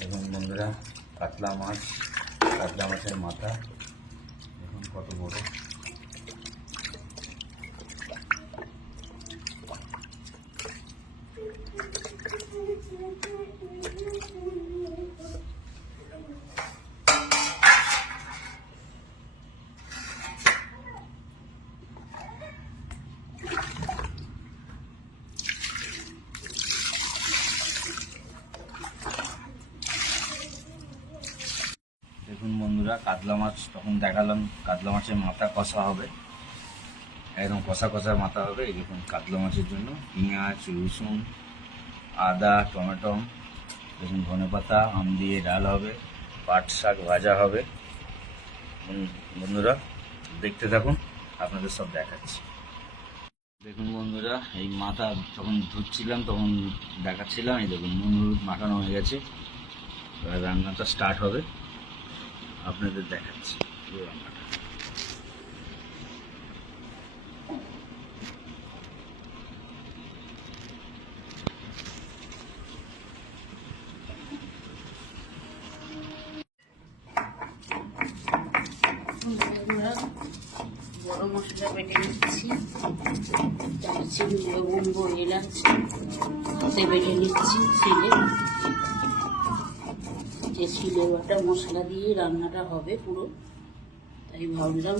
দেখুন বন্ধুরা, কাতলা মাছের মাথা দেখুন কত বড়। দেখুন বন্ধুরা, কাতলা মাছ তখন দেখালাম, কাতলা মাছের মাথা কষা হবে, একদম কষা কষা মাথা হবে। এই দেখুন কাতলা মাছের জন্য পেঁয়াজ, রসুন, আদা, টমেটো, দেখুন ধনেপাতা, আম দিয়ে ডাল হবে, পাট শাক ভাজা হবে। বন্ধুরা দেখতে থাকুন, আপনাদের সব দেখাচ্ছি। দেখুন বন্ধুরা, এই মাথা যখন ধুচ্ছিলাম তখন দেখাচ্ছিলাম। এই দেখুন নুন হলুদ মাখানো হয়ে গেছে, রান্নাটা স্টার্ট হবে, আপনাদের দেখাচ্ছি পুরো রান্নাটা। বড় মশলা বেটে নিচ্ছি, দারচিনি, লবঙ্গ, এলাচ হাতে বেটে নিচ্ছি শিলে। যে শিলে বাটা মশলা দিয়ে রান্নাটা হবে পুরো, তাই ভাবলাম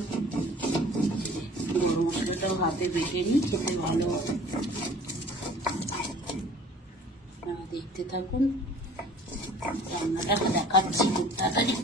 বড় মশলাটাও হাতে বেটে নিই, খেতে ভালো হবে। দেখতে থাকুন, রান্নাটা দেখাচ্ছি খুব তাড়াতাড়ি।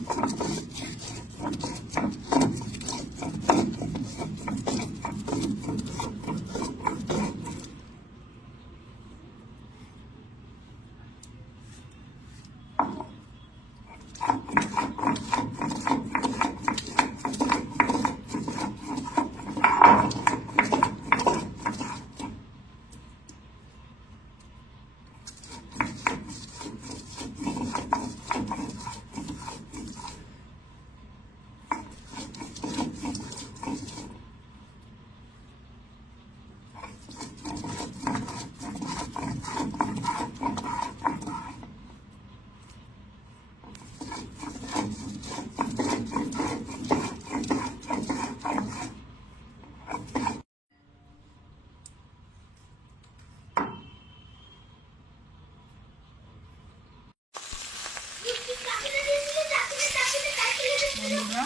বন্ধুরা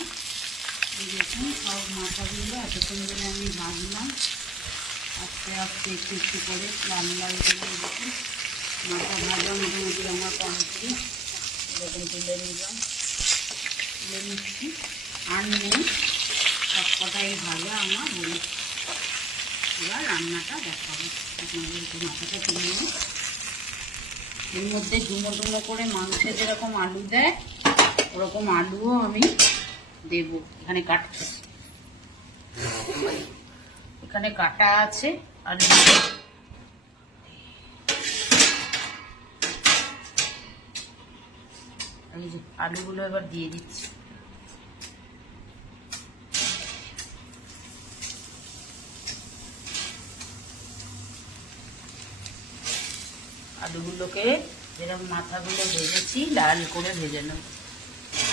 এই দেখুন, সব মাথাগুলো এতক্ষণ ধরে আমি ভাজলাম, আস্তে আস্তে একটু একটু করে লাল লাল করে। দেখুন মাথা ভাজা মোটামুটি আমার কমপ্লিট। এরকম তুলে নিচ্ছি, আর নেই, সব কটাই ভাজা আমার বলি। এবার রান্নাটা দেখাবো আপনাদের, একটু মাথাটা তুলে নিই। এর মধ্যে ডুমো ডুমো করে মাংসে যেরকম আলু দেয় ওরকম আলুও আমি দেবো। এখানে কাটা আছে আলু। এই যে আলুগুলো এবার দিয়ে দিচ্ছি। আলুগুলোকে যেরকম মাথাগুলো ভেজেছি লাল করে ভেজে নেব।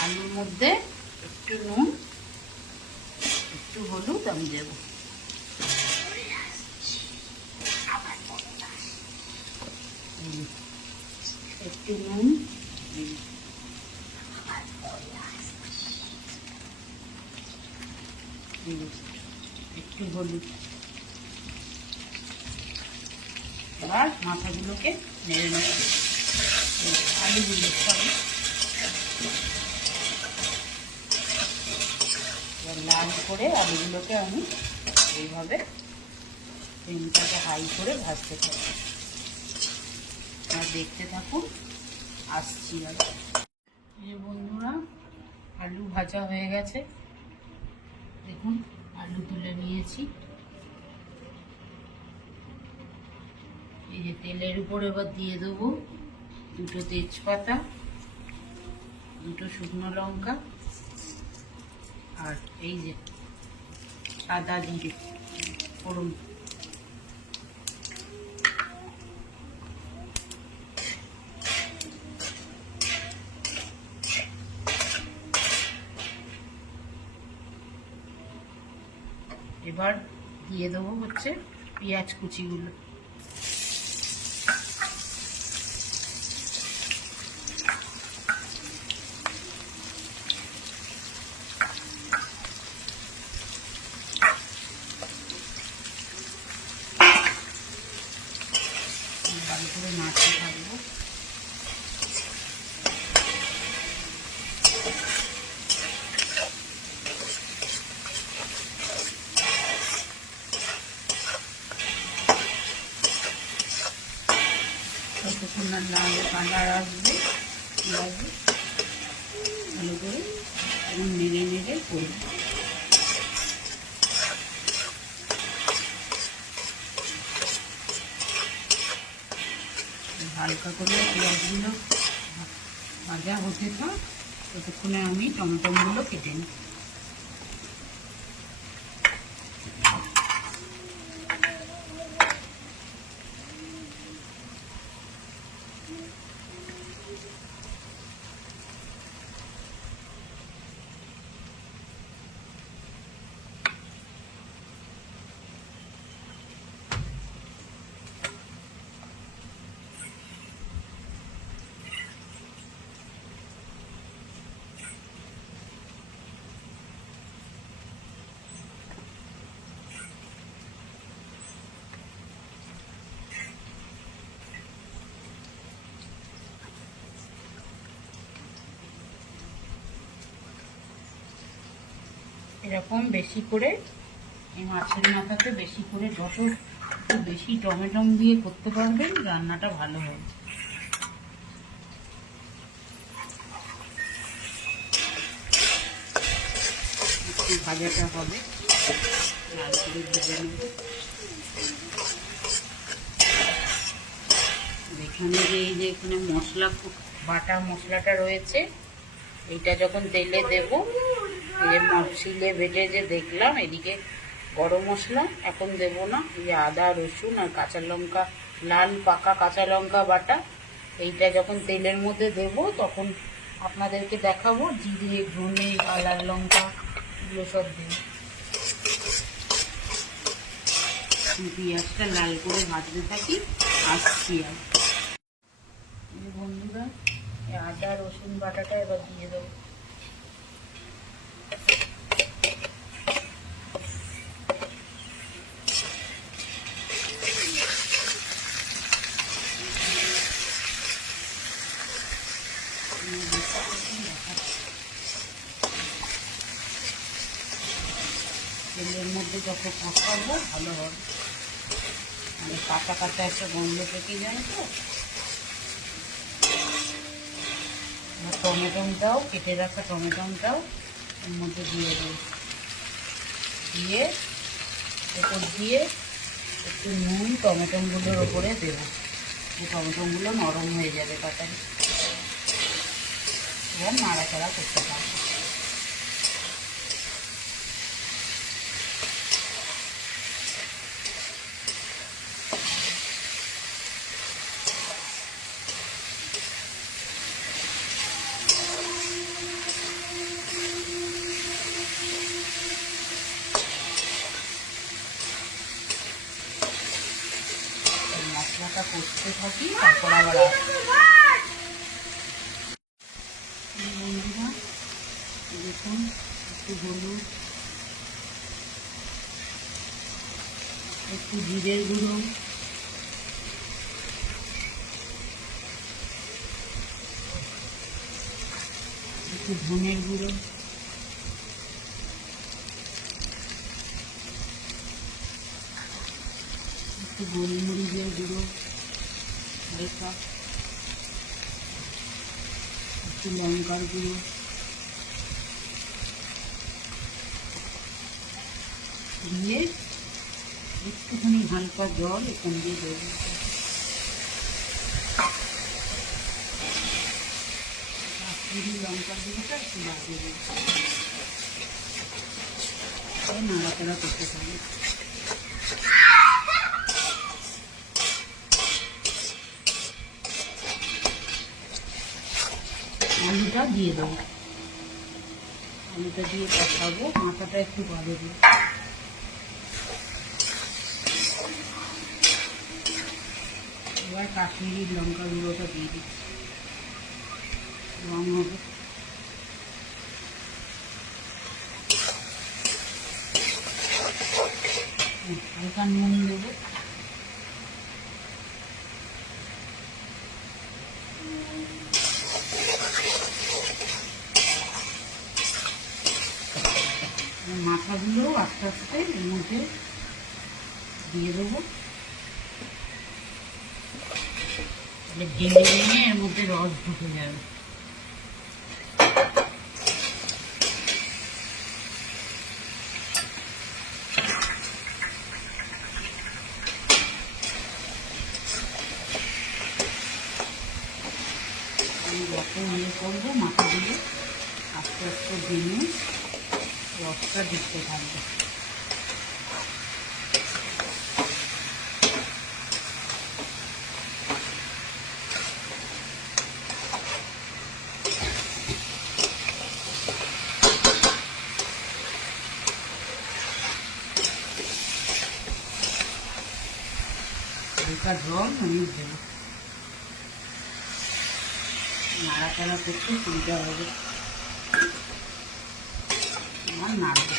আলুর মধ্যে একটু নুন, একটু হলুদ আমি দেবো, একটু নুন, একটু হলুদ। এবার মাথাগুলোকে নেড়ে নেব, আলুগুলো সবই লাল করে আলুগুলোকে আমি এইভাবে ফ্লেমটাকে হাই করে ভাজতে থাকি। আর দেখতে থাকুন, আসছি। আর এই বন্ধুরা, আলু ভাজা হয়ে গেছে, দেখুন আলু তুলে নিয়েছি। এই যে তেলের উপর এবার দিয়ে দেবো দুটো তেজপাতা, দুটো শুকনো লঙ্কা, আর এই যে সাদা জিরে ফোড়ন। এবার দিয়ে দেবো হচ্ছে পেঁয়াজ কুচিগুলো। ভালো করে নাড়তে থাকবো। যতক্ষণ না কালার আসবে পেঁয়াজে ভালো করে এবং নেড়ে নেড়ে করব। হালকা করে পেঁয়াজগুলো ভাজা হতে থাক, ততক্ষণে আমি টমেটোগুলো কেটে নিই। এরকম বেশি করে এই মাছের মাথাতে বেশি করে যত বেশি টমেটো দিয়ে করতে পারবেন রান্নাটা ভালো হবে। একটু ভাজাটা হবে, লাল করে ভেজে নেব। এখানে এই যে এখানে মশলা বাটা মশলাটা রয়েছে, এইটা যখন তেলে দেব, এই যে শিলে বেটে যে দেখলাম, এদিকে গরম মশলা এখন দেব না, এই যে আদা রসুন আর কাঁচা লঙ্কা, লাল পাকা কাঁচা লঙ্কা বাটা, এইটা যখন তেলের মধ্যে দেব তখন আপনাদেরকে দেখাবো জিরে ধনে কালার লঙ্কা এগুলো সব দেব। পেঁয়াজটা লাল করে ভাজতে থাকি, আসছি আর বন্ধুরা আদা রসুন বাটাটা এবার দিয়ে দেবো। তেলের মধ্যে যত কষাবো ভালো হবে, মানে কাঁচা কাঁচা একটা গন্ধ থেকে যায়। তো টমেটোটাও কেটে রাখা টমেটোটাও এর মধ্যে দিয়ে দেবো, দিয়ে ওপর দিয়ে একটু নুন টমেটোগুলোর ওপরে দেবো, টমেটোগুলো নরম হয়ে যাবে তাড়াতাড়ি। এবার নাড়াচাড়া করতে পারবো। মশলাটা কষতে থাকি, তারপর আবার বন্ধুরা দেখুন একটু হলুদ, একটু জিরের গুঁড়ো, একটু ধনের গুঁড়ো, একটু গোলমরিচের গুঁড়ো হালকা, একটু লঙ্কার গুঁড়ো দিয়ে একটুখানি হালকা জল এখান দিয়ে দেবো। লঙ্কার গুঁড়োটা একটু বাড়িয়ে দেবো, নাড়াচাড়া করতে পারি। আলুটা দিয়ে দেবো, আলুটা দিয়ে কষাবো, মাথাটা একটু বাড়ে দেবো। এবার কাশ্মীরি লঙ্কা গুঁড়োটা দিয়ে দিচ্ছি, রং হবে। হালকা নুন দেবো, মাথাগুলো আস্তে আস্তে এর মধ্যে দিয়ে দেবো, ভেঙে ভেঙে এর মধ্যে রস ঢুকে যাবে। আমি যত ইয়ে করবো মাথা দিয়ে আস্তে আস্তে ভেঙে রসটা ঢুকতে থাকবে। হালকা জল আমি দেবো, নাড়াচাড়া করতে সুবিধা হবে। আমার নাড়বো,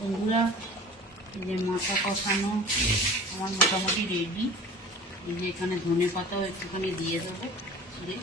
বন্ধুরা যে মাথা কষানো আমার মোটামুটি রেডি। এই যে এখানে ধনে পাতাও একটুখানি দিয়ে দেবো ছিঁড়ে।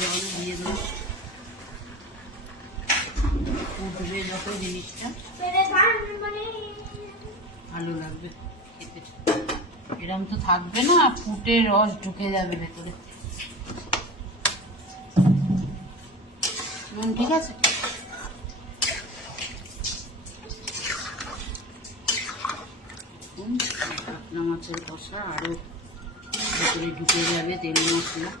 জল দিয়ে দেবো, ফুটবে যত জিনিসটা ভালো লাগবে খেতে। এরকম তো থাকবে না, ফুটে রস ঢুকে যাবে ভেতরে। নুন ঠিক আছে? কাতলা মাছের কষা আরো ভেতরে ঢুকে যাবে তেল মশলা।